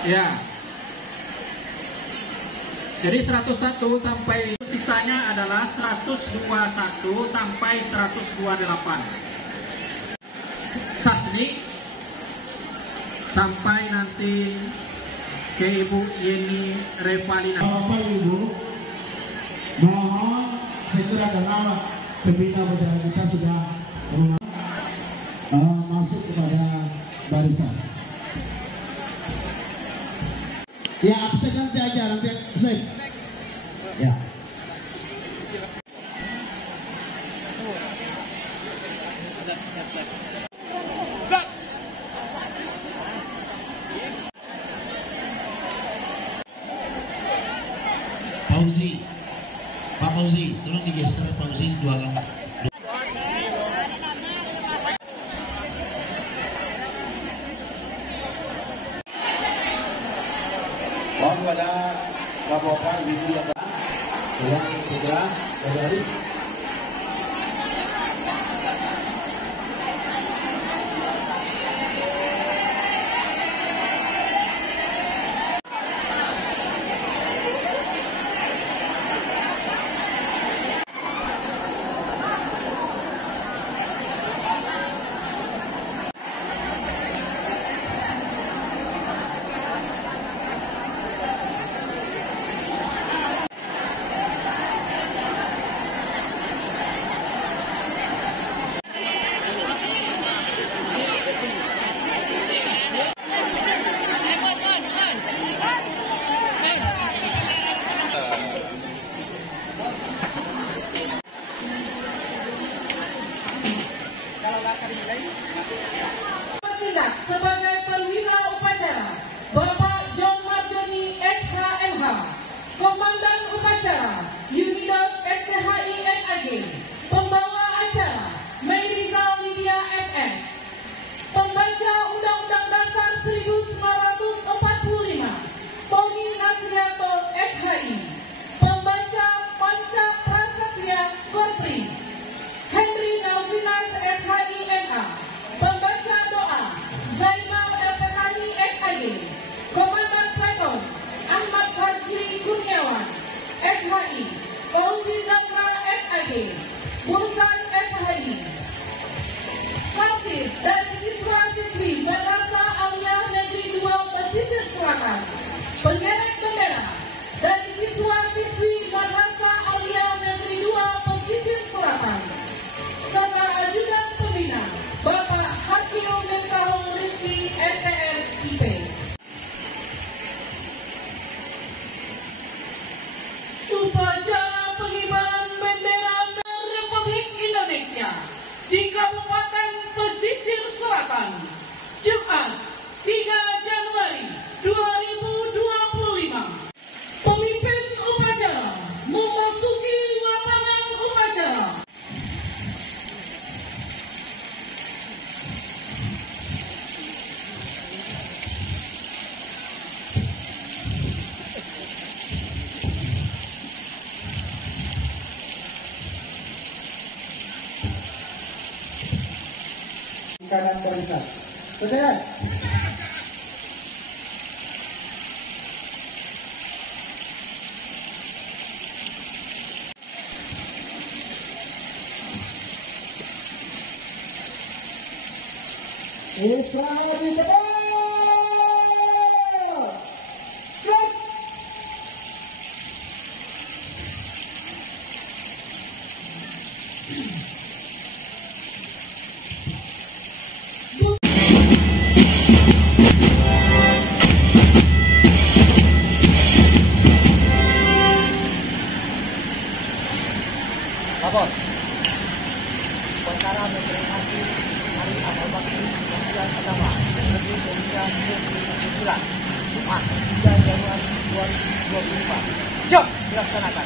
Ya. Jadi 101 sampai sisanya adalah 121 sampai 128. Sasmi sampai nanti ke Ibu Yeni Revalina. Bapak Ibu, mohon segera karena pembina budaya kita sudah masuk kepada barisan. Ya, absen nanti aja, nanti absen. Ya. Fauzi, Pak Fauzi, tolong digeser Fauzi 2 langkah. Mohon kepada bapak-bapak, ibu yang segera berbaris. Sebagai perwira upacara, Bapak John Marjoni SHMH, Komandan Upacara Unidos STHI NAG, Pembawa acara Meriza Lydia SS, Pembaca Undang-Undang Dasar 1945 Tony Nasrianto SHI, Pembaca Panca Prasatya Korpri Henry Nauvinas SHI NA, Pembaca doa Zainal LPKI SAG, Komandan Platon Ahmad Fajri Kurniawan SHI, Fauzi Zakra SAG, Bursan SHI. Kasih dari siswa-siswi Madrasah Aliyah Negeri 2 Pesisir Selatan, pengerek bendera dari siswa-siswi Madrasah Aliyah Negeri 2 Pesisir Selatan, serta ajudan pembina Bapak Hakio Mentaro Rizky STR IP. Upacara pengibaran bendera Republik Indonesia di Kabupaten Pesisir Selatan, Jumat 3 Januari 2025. Pemimpin upacara memasuki lapangan upacara. Kanan barisan. Sudah. Israel di depan. Lapor. Perkara memperingati Hari Al-Bakti yang pertama Negeri Indonesia 2009 Jumat 3 Januari 2024. Siap dilaksanakan.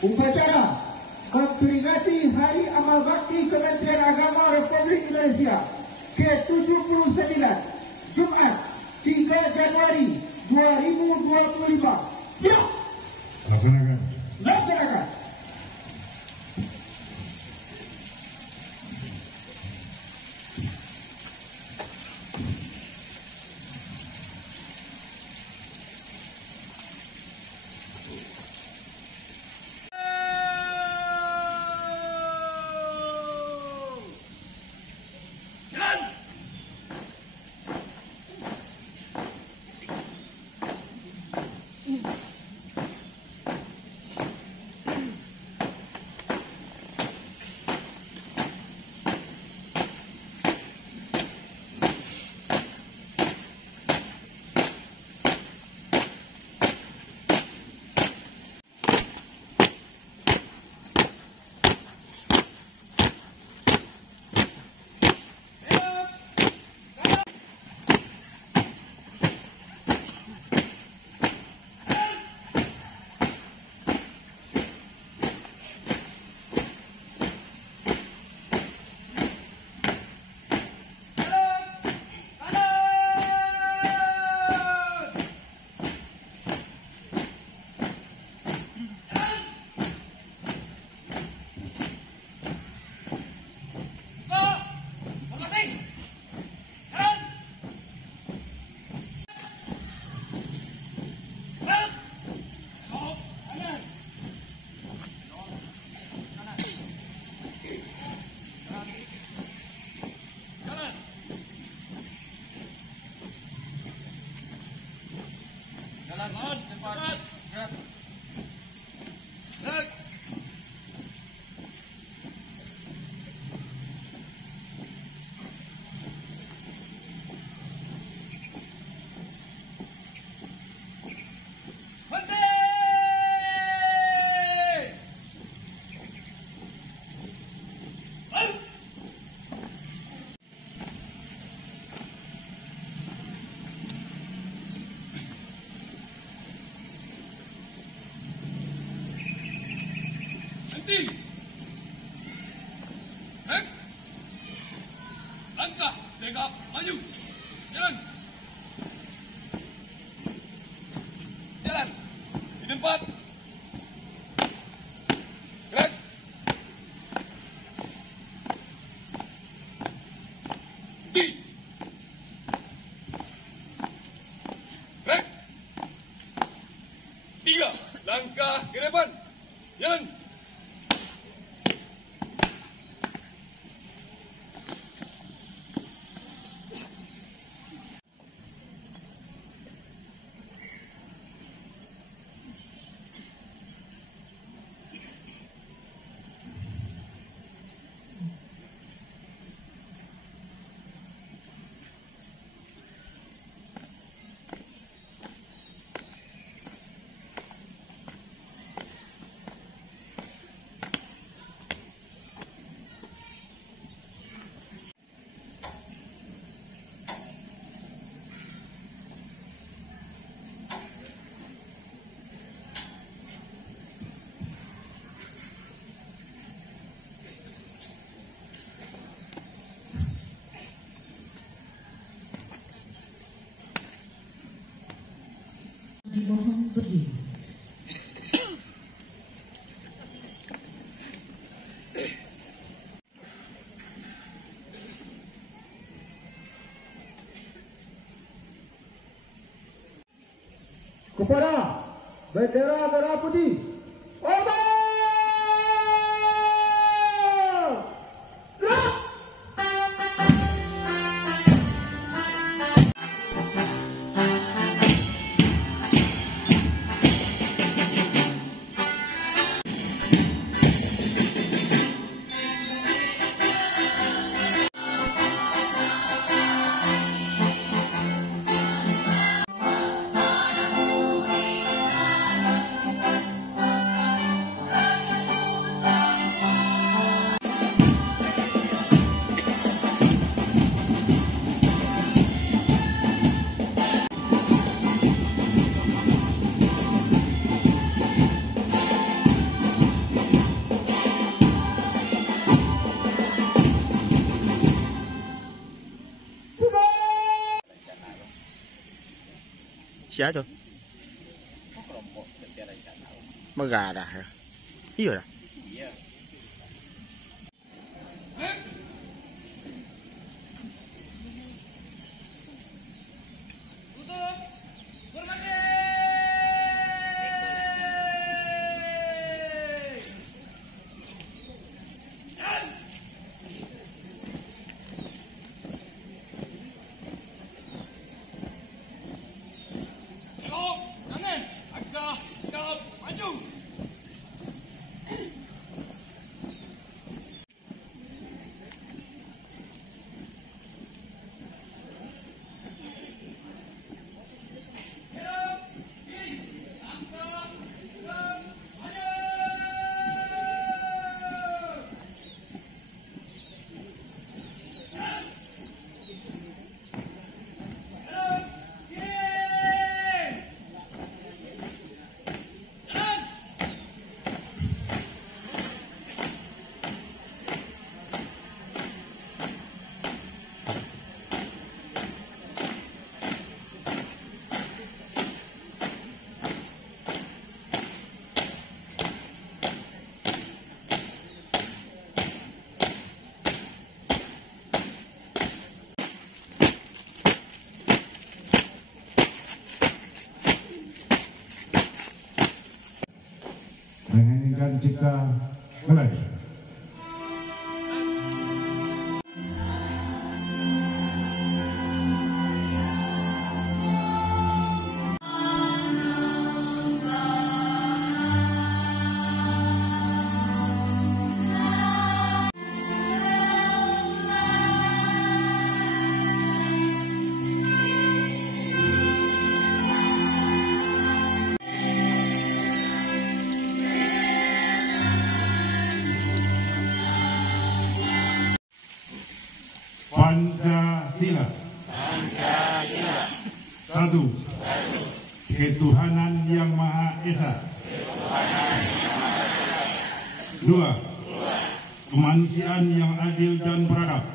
Upacara memperingati Hari Amal Bakti Kementerian Agama Republik Indonesia ke-79, Jumat 3 Januari 2025. Siap! Laksanakan. Laksanakan. Langkah, tegak, maju. Jalan. Jalan. Di tempat. Gerak. Di. Gerak. 3. Langkah ke depan. Jalan. Dimohon berdiri. Kepada bendera merah putih. Order! Indonesia tuh. Kelompok Setia Lancana. Megara ya. Iya lah. Iya. Menyanyikan cipta mulai. Pancasila. Satu. Ketuhanan Yang Maha Esa. Dua. Kemanusiaan yang adil dan beradab.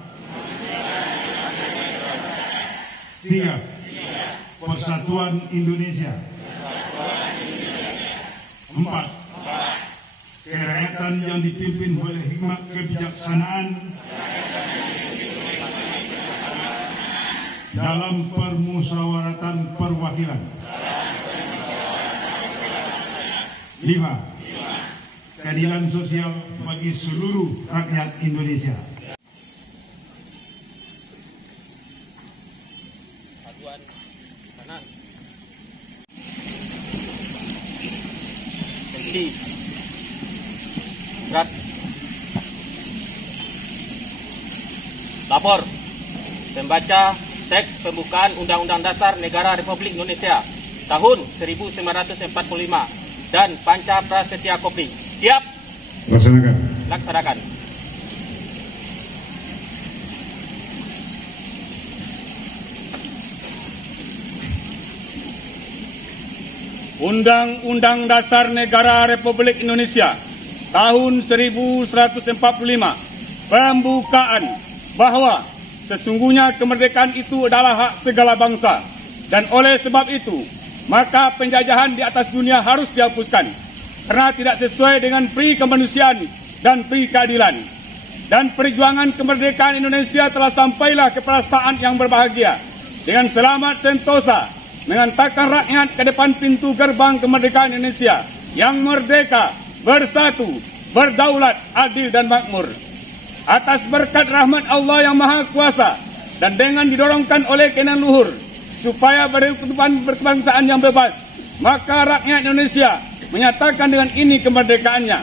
Tiga. Persatuan Indonesia. Empat. Kerakyatan yang dipimpin oleh hikmat kebijaksanaan dalam permusyawaratan perwakilan. 5. Keadilan sosial bagi seluruh rakyat Indonesia. Paduan kanan. Berhenti. Berat. Lapor. Pembaca teks pembukaan Undang-Undang Dasar Negara Republik Indonesia tahun 1945 dan Panca Prasetya Kopri. Siap? Laksanakan. Laksanakan. Undang-Undang Dasar Negara Republik Indonesia tahun 1945 pembukaan bahwa sesungguhnya kemerdekaan itu adalah hak segala bangsa dan oleh sebab itu maka penjajahan di atas dunia harus dihapuskan karena tidak sesuai dengan pri kemanusiaan dan pri keadilan. Dan perjuangan kemerdekaan Indonesia telah sampailah kepada saat yang berbahagia dengan selamat sentosa mengantarkan rakyat ke depan pintu gerbang kemerdekaan Indonesia yang merdeka, bersatu, berdaulat, adil dan makmur. Atas berkat rahmat Allah yang Maha Kuasa dan dengan didorongkan oleh keinginan luhur supaya berkehidupan berkebangsaan yang bebas, maka rakyat Indonesia menyatakan dengan ini kemerdekaannya.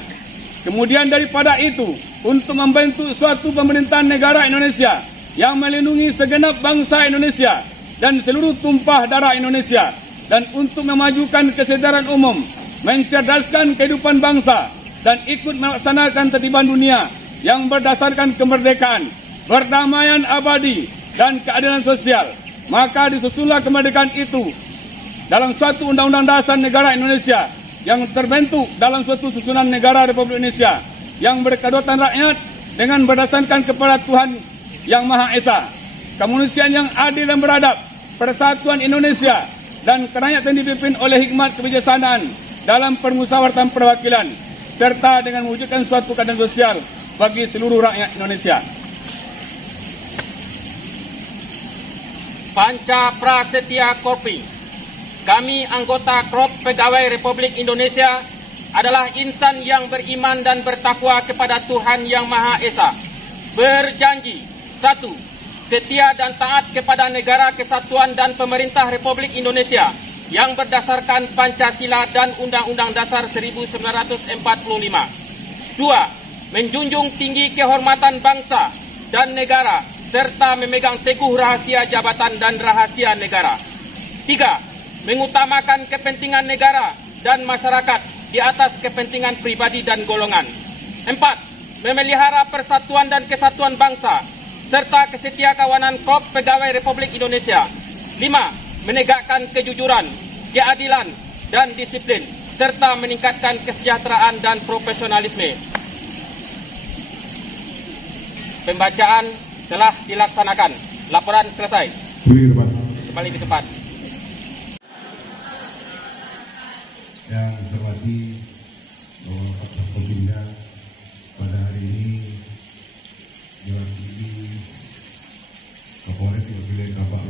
Kemudian daripada itu, untuk membentuk suatu pemerintahan negara Indonesia yang melindungi segenap bangsa Indonesia dan seluruh tumpah darah Indonesia, dan untuk memajukan kesejahteraan umum, mencerdaskan kehidupan bangsa, dan ikut melaksanakan tertiban dunia yang berdasarkan kemerdekaan, perdamaian abadi, dan keadilan sosial. Maka disusunlah kemerdekaan itu dalam suatu Undang-Undang Dasar Negara Indonesia yang terbentuk dalam suatu susunan negara Republik Indonesia yang berkedaulatan rakyat dengan berdasarkan kepada Tuhan Yang Maha Esa, kemanusiaan yang adil dan beradab, persatuan Indonesia, dan kerakyatan dipimpin oleh hikmat kebijaksanaan dalam permusyawaratan perwakilan serta dengan mewujudkan suatu keadilan sosial bagi seluruh rakyat Indonesia. Panca Prasetya Korpi, kami anggota KROP Pegawai Republik Indonesia adalah insan yang beriman dan bertakwa kepada Tuhan Yang Maha Esa. Berjanji, 1. Setia dan taat kepada negara kesatuan dan pemerintah Republik Indonesia yang berdasarkan Pancasila dan Undang-Undang Dasar 1945. 2. Menjunjung tinggi kehormatan bangsa dan negara serta memegang teguh rahasia jabatan dan rahasia negara. 3. Mengutamakan kepentingan negara dan masyarakat di atas kepentingan pribadi dan golongan. 4. Memelihara persatuan dan kesatuan bangsa serta kesetiakawanan KROP Pegawai Republik Indonesia. 5. Menegakkan kejujuran, keadilan, dan disiplin serta meningkatkan kesejahteraan dan profesionalisme. Pembacaan telah dilaksanakan. Laporan selesai. Kembali ke tempat. Yang saya hormati Bapak Kapolda pada hari ini diwakili Kapolres Kabupaten Kampar.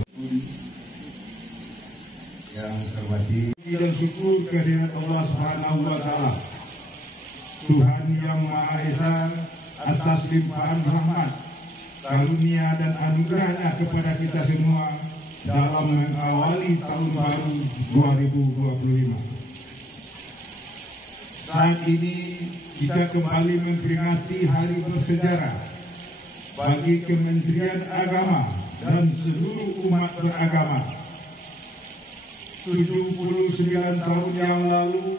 Yang saya hormati dan syukur kehadirat Allah Subhanahu wa Ta'ala, Tuhan Yang Maha Esa, atas limpahan rahmat, karunia dan anugerahnya kepada kita semua dalam mengawali tahun baru 2025. Saat ini kita kembali memperingati hari bersejarah bagi Kementerian Agama dan seluruh umat beragama. 79 tahun yang lalu,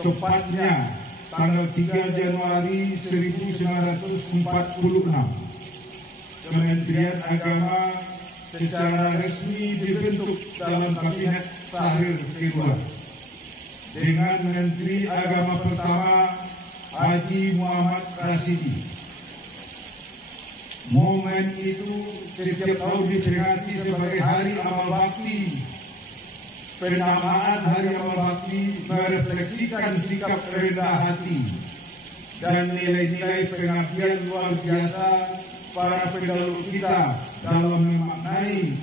tepatnya tanggal 3 Januari 1946, Kementerian Agama secara resmi dibentuk dalam Kabinet Sahrir kedua dengan Menteri Agama pertama Haji Muhammad Rasidi. Momen itu setiap tahun diperingati sebagai Hari Amal Bakti. Penamaan Hari Amal Bakti merefleksikan sikap rendah hati dan nilai-nilai pengabdian luar biasa para pendahulu kita dalam memaknai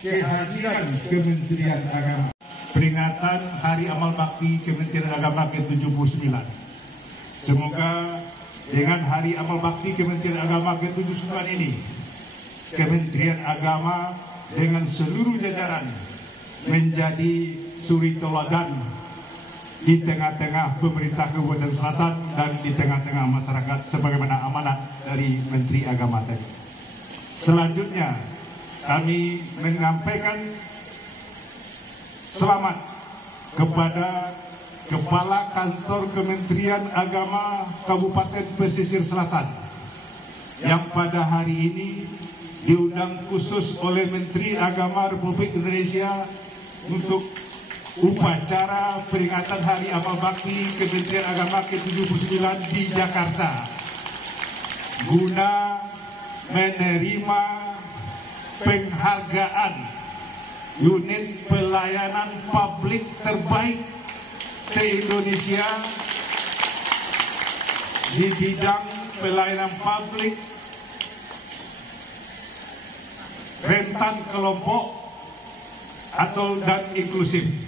kehadiran Kementerian Agama. Peringatan Hari Amal Bakti Kementerian Agama ke-79. Semoga dengan Hari Amal Bakti Kementerian Agama ke-79 ini, Kementerian Agama dengan seluruh jajaran menjadi suri teladan di tengah-tengah pemerintah Kabupaten Selatan dan di tengah-tengah masyarakat sebagaimana amanat dari Menteri Agama tadi. Selanjutnya, kami menyampaikan selamat kepada Kepala Kantor Kementerian Agama Kabupaten Pesisir Selatan yang pada hari ini diundang khusus oleh Menteri Agama Republik Indonesia untuk upacara peringatan Hari Amal Bakti Kementerian Agama ke-79 di Jakarta guna menerima penghargaan unit pelayanan publik terbaik se-Indonesia di bidang pelayanan publik rentan kelompok atau dan inklusif.